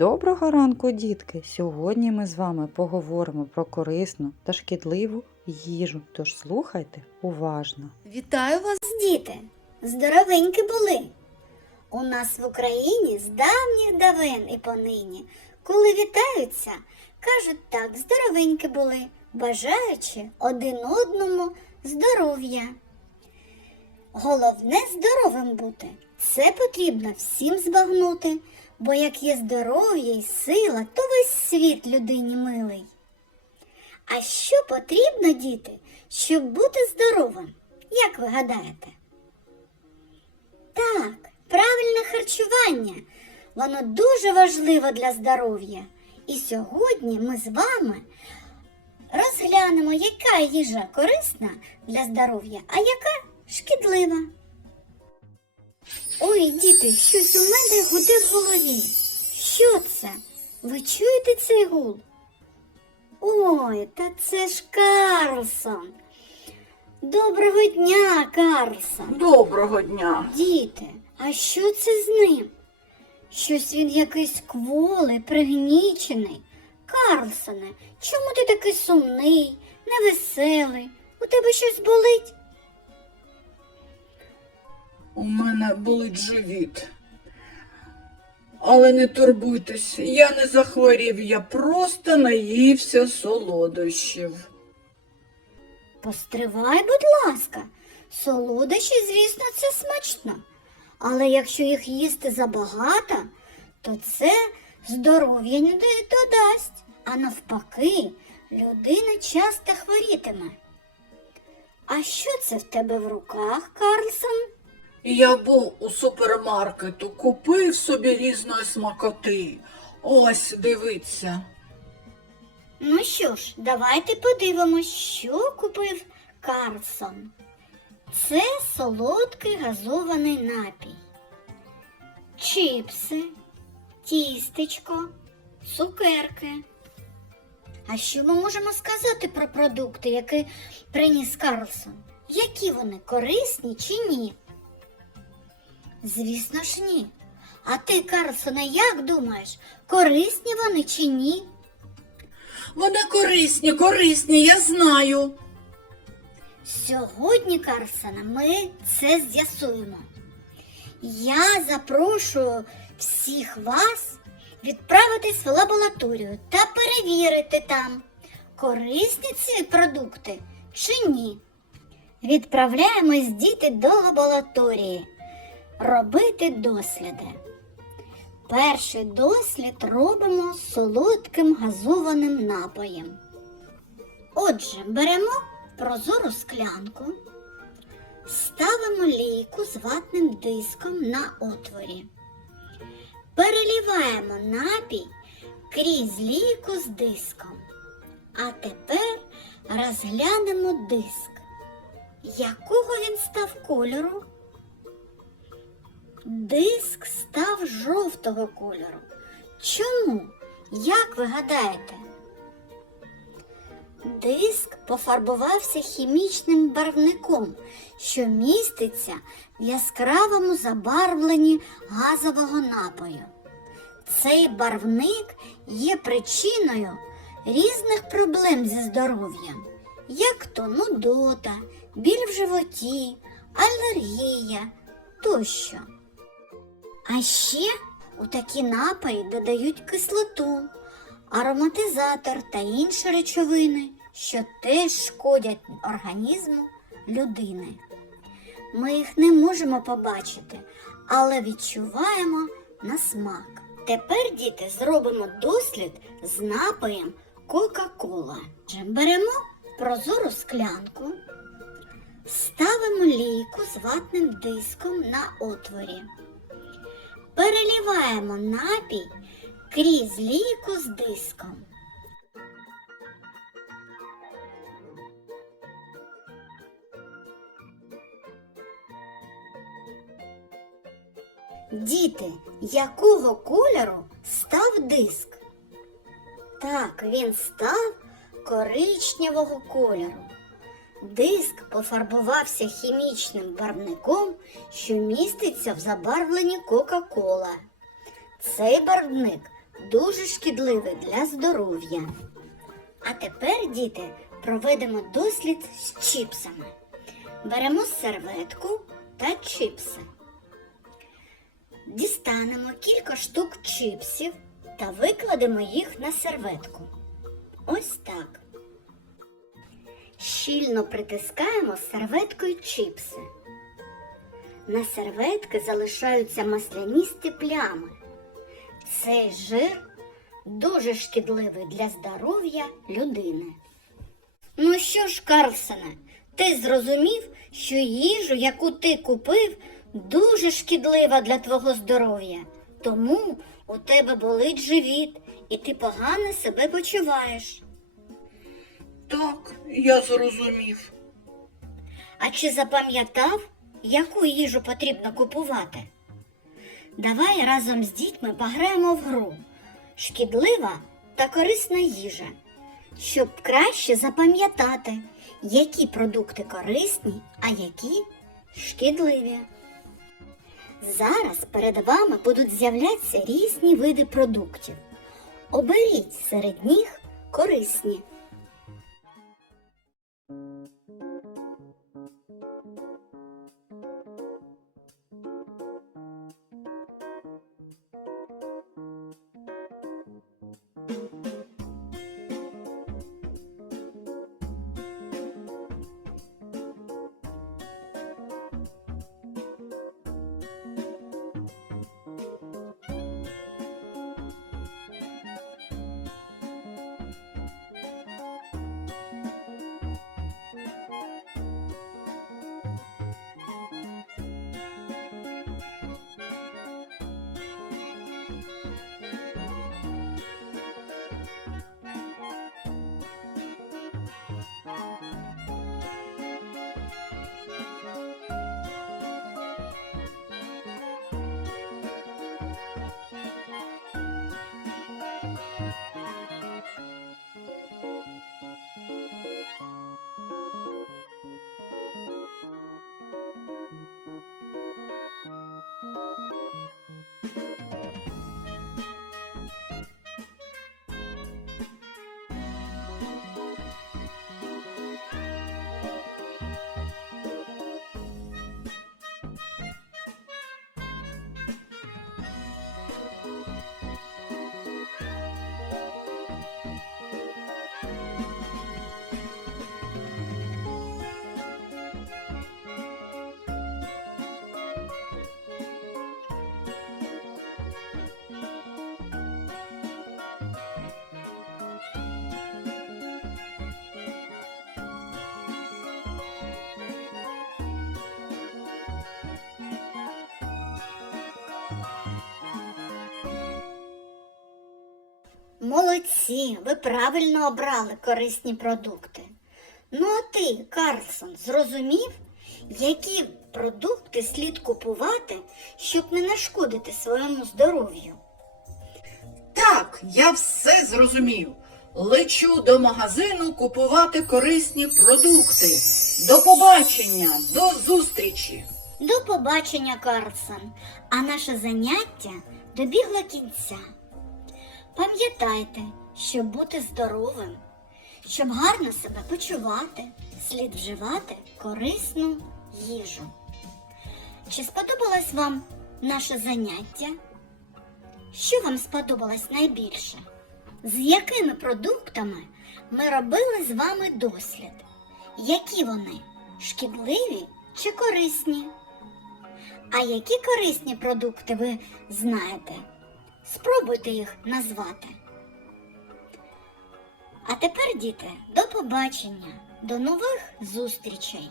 Доброго ранку, дітки! Сьогодні ми з вами поговоримо про корисну та шкідливу їжу. Тож слухайте уважно. Вітаю вас, діти! Здоровенькі були! У нас в Україні з давніх давен і понині, коли вітаються, кажуть так, здоровенькі були, бажаючи один одному здоров'я. Головне здоровим бути. Це потрібно всім збагнути, бо як є здоров'я і сила, то весь світ людині милий. А що потрібно, діти, щоб бути здоровим? Як ви гадаєте? Так, правильне харчування. Воно дуже важливо для здоров'я. І сьогодні ми з вами розглянемо, яка їжа корисна для здоров'я, а яка шкідлива. Ой, діти, щось у мене гуде в голові. Що це? Ви чуєте цей гул? Ой, та це ж Карлсон. Доброго дня, Карлсон. Доброго дня. Діти, а що це з ним? Щось він якийсь кволий, пригнічений. Карлсоне, чому ти такий сумний, невеселий? У тебе щось болить? У мене болить живіт. Але не турбуйтесь, я не захворів, я просто наївся солодощів. Постривай, будь ласка. Солодощі, звісно, це смачно. Але якщо їх їсти забагато, то це здоров'я не додасть, а навпаки, людина часто хворітиме. А що це в тебе в руках, Карлсон? Я був у супермаркету, купив собі різної смакоти. Ось дивіться. Ну що ж, давайте подивимось, що купив Карлсон. Це солодкий газований напій. Чіпси, тістечко, цукерки. А що ми можемо сказати про продукти, які приніс Карлсон? Які вони корисні чи ні? Звісно ж ні. А ти, Карлсоне, як думаєш, корисні вони чи ні? Вони корисні, корисні, я знаю. Сьогодні, Карсона, ми це з'ясуємо. Я запрошую всіх вас відправитись в лабораторію та перевірити там, корисні ці продукти чи ні. Відправляємось діти до лабораторії робити досліди. Перший дослід робимо солодким газованим напоєм. Отже, беремо прозору склянку, ставимо лійку з ватним диском на отворі. Переліваємо напій крізь лійку з диском. А тепер розглянемо диск. Якого він став кольору? Диск став жовтого кольору. Чому? Як ви гадаєте? Диск пофарбувався хімічним барвником, що міститься в яскравому забарвленні газового напою. Цей барвник є причиною різних проблем зі здоров'ям, як то нудота, біль в животі, алергія тощо. А ще у такі напої додають кислоту, ароматизатор та інші речовини, що теж шкодять організму людини. Ми їх не можемо побачити, але відчуваємо на смак. Тепер, діти, зробимо дослід з напоєм Кока-Кола. Беремо прозору склянку, ставимо лійку з ватним диском на отворі. Переліваємо напій крізь лійку з диском. Діти, якого кольору став диск? Так, він став коричневого кольору. Диск пофарбувався хімічним барвником, що міститься в забарвленні Кока-Кола. Цей барвник дуже шкідливий для здоров'я. А тепер, діти, проведемо дослід з чіпсами. Беремо серветку та чіпси. Дістанемо кілька штук чіпсів та викладемо їх на серветку. Ось так. Щільно притискаємо серветкою чіпси. На серветки залишаються масляністі плями. Цей жир дуже шкідливий для здоров'я людини. Ну що ж, Карлсоне, ти зрозумів, що їжу, яку ти купив, дуже шкідлива для твого здоров'я. Тому у тебе болить живіт, і ти погано себе почуваєш. Так, я зрозумів. А чи запам'ятав, яку їжу потрібно купувати? Давай разом з дітьми пограємо в гру шкідлива та корисна їжа, щоб краще запам'ятати, які продукти корисні, а які шкідливі. Зараз перед вами будуть з'являтися різні види продуктів. Оберіть серед них корисні. Молодці, ви правильно обрали корисні продукти. Ну а ти, Карлсон, зрозумів, які продукти слід купувати, щоб не нашкодити своєму здоров'ю? Так, я все зрозумів. Лечу до магазину купувати корисні продукти. До побачення, до зустрічі. До побачення, Карлсон. А наше заняття добігло кінця. Пам'ятайте, щоб бути здоровим, щоб гарно себе почувати, слід вживати корисну їжу. Чи сподобалось вам наше заняття? Що вам сподобалось найбільше? З якими продуктами ми робили з вами дослід? Які вони? Шкідливі чи корисні? А які корисні продукти ви знаєте? Спробуйте їх назвати. А тепер, діти, до побачення, до нових зустрічей!